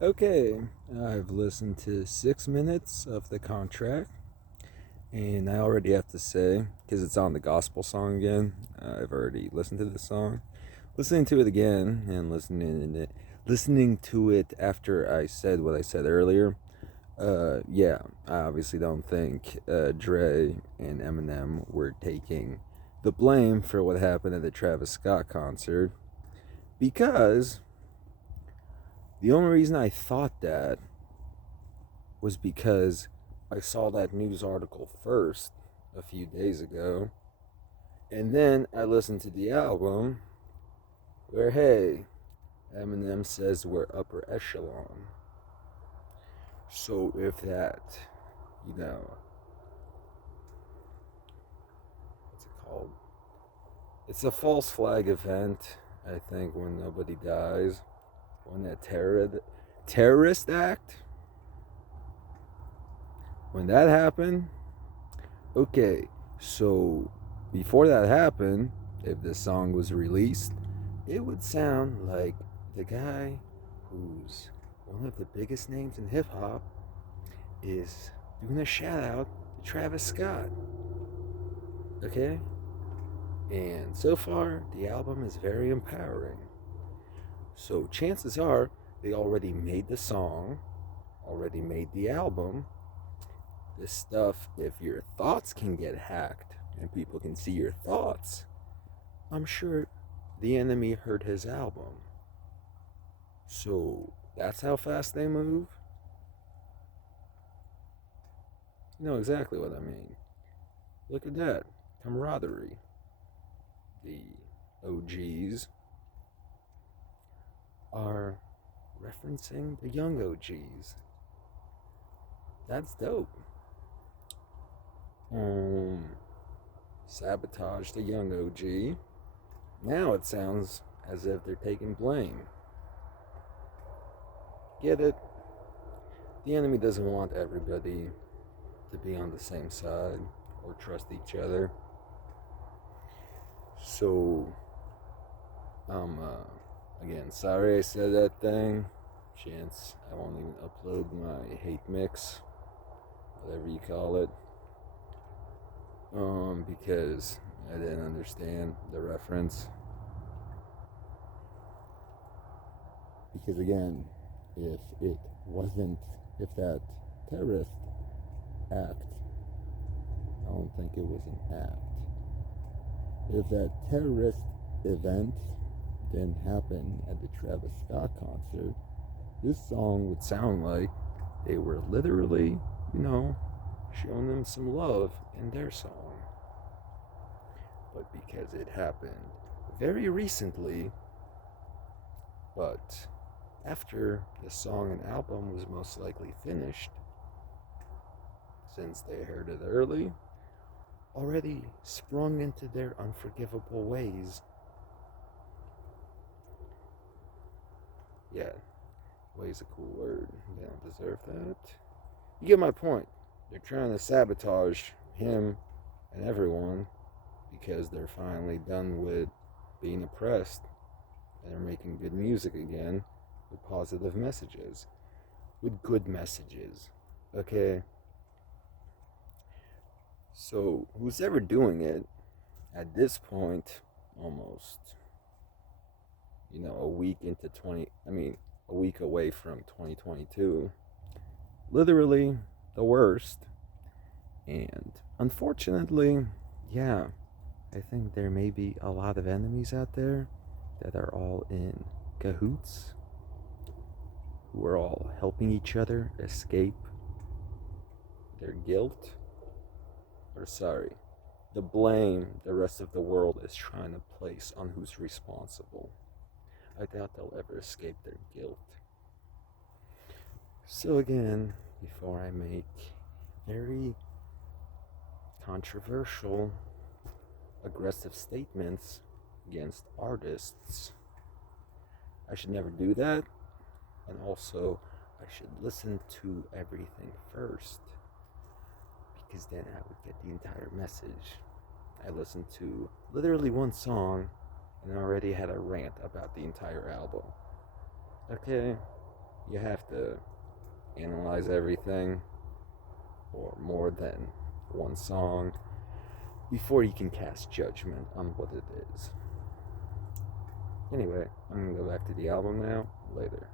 Okay, I've listened to 6 minutes of the contract, and I already have to say, because it's on the gospel song again, I've already listened to the song. Listening to it again and listening to it after I said what I said earlier. Yeah, I obviously don't think Dre and Eminem were taking the blame for what happened at the Travis Scott concert because the only reason I thought that was because I saw that news article first a few days ago, and then I listened to the album where, hey, Eminem says we're upper echelon. So if that, you know, what's it called? It's a false flag event, I think, when nobody dies. When that terrorist act, when that happened, okay, so before that happened, if this song was released, it would sound like the guy who's one of the biggest names in hip hop is doing a shout out to Travis Scott. Okay? And so far, the album is very empowering. So chances are they already made the song, already made the album. This stuff, if your thoughts can get hacked and people can see your thoughts, I'm sure the enemy heard his album. So that's how fast they move. You know exactly what I mean. Look at that camaraderie. The OGs are referencing the young OGs. That's dope. Um, Sabotage the young OG. Now it sounds as if they're taking blame. Get it? The enemy doesn't want everybody to be on the same side or trust each other. So, again, sorry I said that thing. Chance I won't even upload my hate mix, whatever you call it, because I didn't understand the reference. Because again, if it wasn't, if that terrorist act, I don't think it was an act. If that terrorist event didn't happen at the Travis Scott concert, this song would sound like they were literally, you know, showing them some love in their song. But because it happened very recently, but after the song and album was most likely finished, since they heard it early, already sprung into their unforgivable ways. Yeah, way's a cool word. They don't deserve that. You get my point. They're trying to sabotage him and everyone because they're finally done with being oppressed and they're making good music again with positive messages, with good messages. Okay? So, who's ever doing it at this point, almost, a week into a week away from 2022, literally the worst. And unfortunately, yeah, I think there may be a lot of enemies out there that are all in cahoots, who are all helping each other escape their guilt, or sorry, the blame the rest of the world is trying to place on who's responsible. I doubt they'll ever escape their guilt. So, again, before I make very controversial, aggressive statements against artists, I should never do that. And also, I should listen to everything first because then I would get the entire message. I listened to literally one song and already had a rant about the entire album. Okay? you have to analyze everything, or more than one song, before you can cast judgment on what it is. Anyway, I'm gonna go back to the album now. Later.